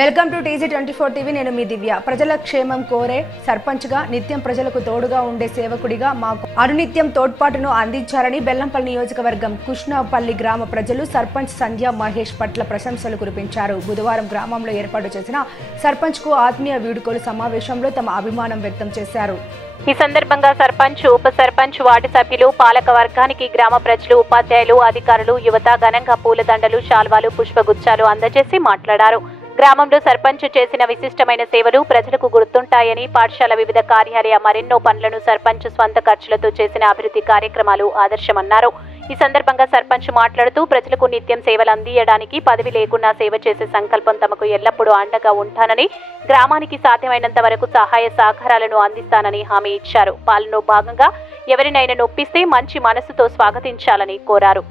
Welcome to TG24 TV. నేను మీ దివ్య. ప్రజల క్షేమం కోరే సర్పంచ్గా నిత్యం ప్రజలకు తోడుగా ఉండే సేవకుడిగా మాకు అనునిత్యం తోడ్పాటును అందించారని బెల్లంపల్లి నియోజకవర్గం కృష్ణపల్లి గ్రామ ప్రజలు సర్పంచ్ సంధ్య మహేష్ పట్ల ప్రశంసలు కురిపించారు. బుధవారం గ్రామంలో ఏర్పాటు చేసిన సర్పంచ్కు ఆత్మీయ వీడ్కోలు సమావేశంలో తమ అభిమానం వ్యక్తం చేశారు. ఈ సందర్భంగా సర్పంచ్, ఉప సర్పంచ్, వార్డు సభ్యులు, పాలక వర్గానికి గ్రామ ప్రజలు, ఉపాధ్యాయులు, అధికారులు, యువత ఘనంగా పూలదండలు, శాల్వాలు, పుష్పగుచ్చాలు అందజేసి మాట్లాడారు. గ్రామంలో సర్పంచ్ చేసిన విశిష్టమైన సేవలు ప్రజలకు గుర్తుంటాయని, పాఠశాల వివిధ కార్యాలయ మరెన్నో పనులను సర్పంచ్ స్వంత ఖర్చులతో చేసిన అభివృద్ధి కార్యక్రమాలు ఆదర్శమన్నారు. ఈ సందర్భంగా సర్పంచ్ మాట్లాడుతూ ప్రజలకు నిత్యం సేవలు అందించడానికి పదవి లేకున్నా సేవ చేసే సంకల్పం తమకు ఎల్లప్పుడూ అండగా ఉంటానని, గ్రామానికి సాధ్యమైనంత వరకు సహాయ సహకారాలను అందిస్తానని హామీ ఇచ్చారు. పాలనలో భాగంగా ఎవరినైనా నొప్పిస్తే మంచి మనసుతో స్వాగతించాలని కోరారు.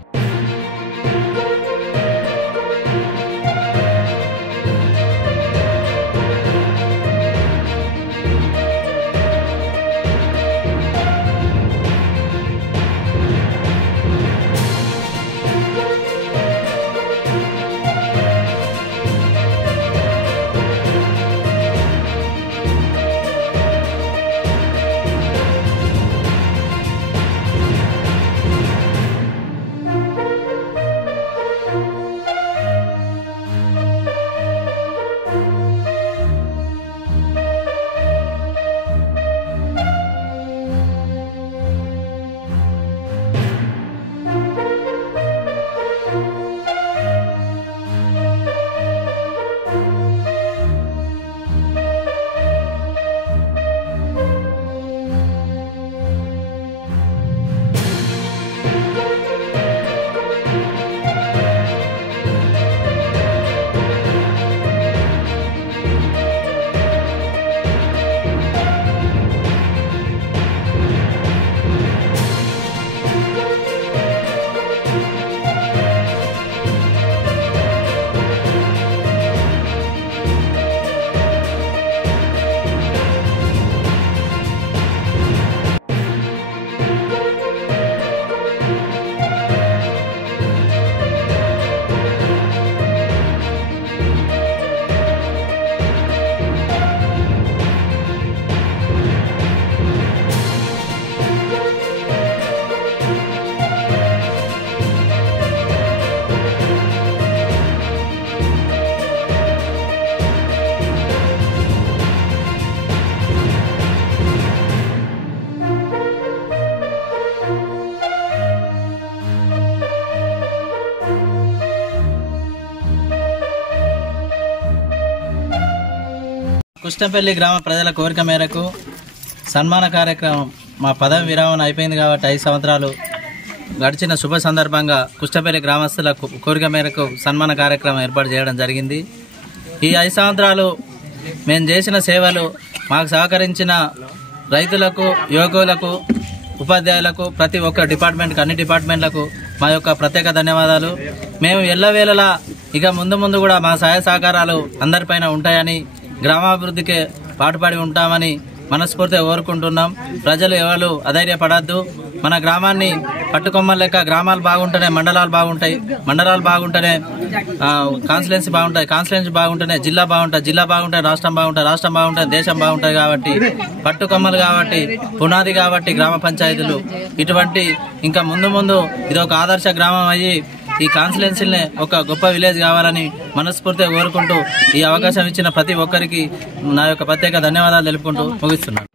కృష్ణపల్లి గ్రామ ప్రజల కోరిక మేరకు సన్మాన కార్యక్రమం, మా పదవి విరామం అయిపోయింది కాబట్టి 5 సంవత్సరాలు గడిచిన శుభ సందర్భంగా కృష్ణపల్లి గ్రామస్తుల కోరిక మేరకు సన్మాన కార్యక్రమం ఏర్పాటు చేయడం జరిగింది. ఈ 5 సంవత్సరాలు మేము చేసిన సేవలు, మాకు సహకరించిన రైతులకు, యువకులకు, ఉపాధ్యాయులకు, ప్రతి ఒక్క డిపార్ట్మెంట్కి, అన్ని డిపార్ట్మెంట్లకు మా యొక్క ప్రత్యేక ధన్యవాదాలు. మేము ఎల్లవేళలా ఇక ముందు కూడా మా సహాయ సహకారాలు అందరిపైన ఉంటాయని, గ్రామాభివృద్ధికి పాటుపడి ఉంటామని మనస్ఫూర్తిగా కోరుకుంటున్నాం. ప్రజలు ఎవరు అధైర్యపడద్దు. మన గ్రామాన్ని పట్టుకొమ్మల లెక్క గ్రామాలు బాగుంటేనే మండలాలు బాగుంటాయి, మండలాలు బాగుంటేనే కాన్స్టిట్యున్సీ బాగుంటాయి, కాన్స్టిట్యున్సీ బాగుంటేనే జిల్లా బాగుంటుంది, జిల్లా బాగుంటే రాష్ట్రం బాగుంటుంది, రాష్ట్రం బాగుంటే దేశం బాగుంటుంది. కాబట్టి పట్టుకొమ్మలు కాబట్టి, పునాది కాబట్టి గ్రామ పంచాయతీలు ఇటువంటి ఇంకా ముందు ఇది ఒక ఆదర్శ గ్రామం అయ్యి ఈ కాన్స్టిట్యున్సీనే ఒక గొప్ప విలేజ్ కావాలని మనస్ఫూర్తిగా కోరుకుంటూ ఈ అవకాశం ఇచ్చిన ప్రతి ఒక్కరికి నా యొక్క ప్రత్యేక ధన్యవాదాలు తెలుపుకుంటూ ముగిస్తున్నాను.